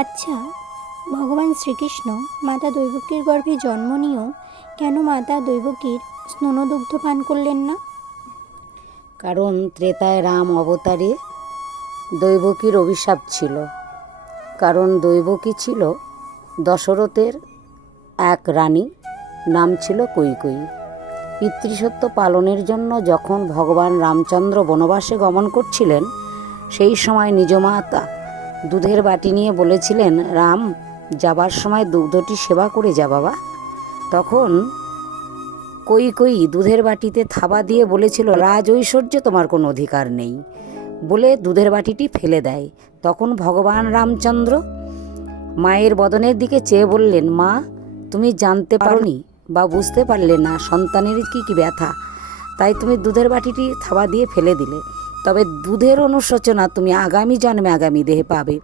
আচ্ছা, ভগবান শ্রীকৃষ্ণ মাতা দৈবকীর গর্ভে জন্ম নিয়েও কেন মাতা দৈবকীর স্তনদুগ্ধ পান করলেন না? কারণ ত্রেতায় রাম অবতারে দৈবকীর অভিশাপ ছিল। কারণ দৈবকী ছিল দশরথের এক রানী, নাম ছিল কৈকেয়ী। পিতৃসত্য পালনের জন্য যখন ভগবান রামচন্দ্র বনবাসে গমন করছিলেন, সেই সময় নিজ মাতা দুধের বাটি নিয়ে বলেছিলেন, রাম যাবার সময় দুগ্ধটি সেবা করে যা বাবা। তখন কৈকেয়ী দুধের বাটিতে থাবা দিয়ে বলেছিল, রাজ ঐশ্বর্যে তোমার কোনো অধিকার নেই, বলে দুধের বাটিটি ফেলে দেয়। তখন ভগবান রামচন্দ্র মায়ের বদনের দিকে চেয়ে বললেন, মা তুমি জানতে পারোনি বা বুঝতে পারলে না সন্তানের কি কি ব্যথা, তাই তুমি দুধের বাটিটি থাবা দিয়ে ফেলে দিলে। তবে দুধের অনুশোচনা তুমি আগামী জন্মে আগামী দেহে পাবে।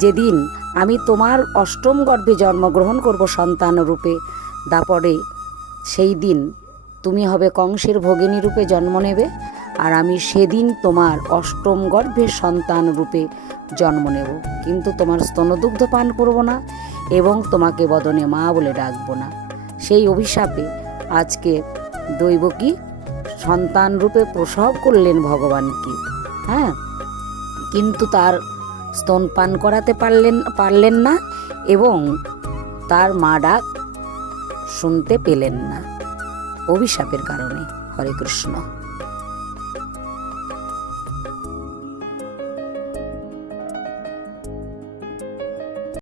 যেদিন আমি তোমার অষ্টম গর্ভে জন্মগ্রহণ করব সন্তান রূপে দাপরে, সেই দিন তুমি হবে কংসের ভগিনী রূপে জন্ম নেবে, আর আমি সেদিন তোমার অষ্টম গর্ভের সন্তান রূপে জন্ম নেব, কিন্তু তোমার স্তনদুগ্ধ পান করব না এবং তোমাকে বদনে মা বলে ডাকব না। সেই অভিশাপে আজকে দৈবকী সন্তান রূপে প্রসব করলেন ভগবানকে, কিন্তু তার স্তন পান করাতে পারলেন না এবং তার মা ডাক শুনতে পেলেন না অভিশাপের কারণে। হরে কৃষ্ণ।